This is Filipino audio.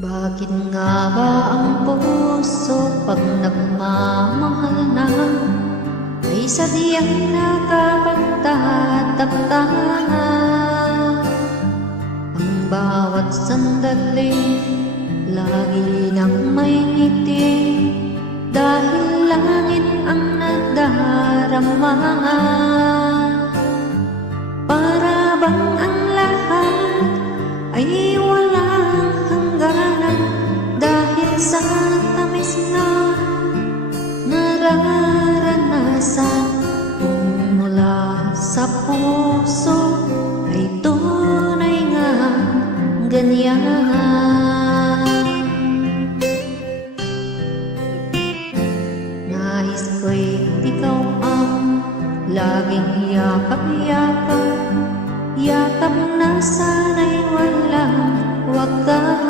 Bakit nga ba ang puso pag nagmamahal na ay sadyang nakapagtatakta? Ang bawat sandali lagi nang may ngiti dahil langit ang nadarama. Para bang ang lahat ay walang hangganan dahil sa tamis na nararanasan mula sa puso ay tunay nga ganyan. Nais ko'y ikaw ang laging yakap-yakap, yakap na sana'y walang wakas.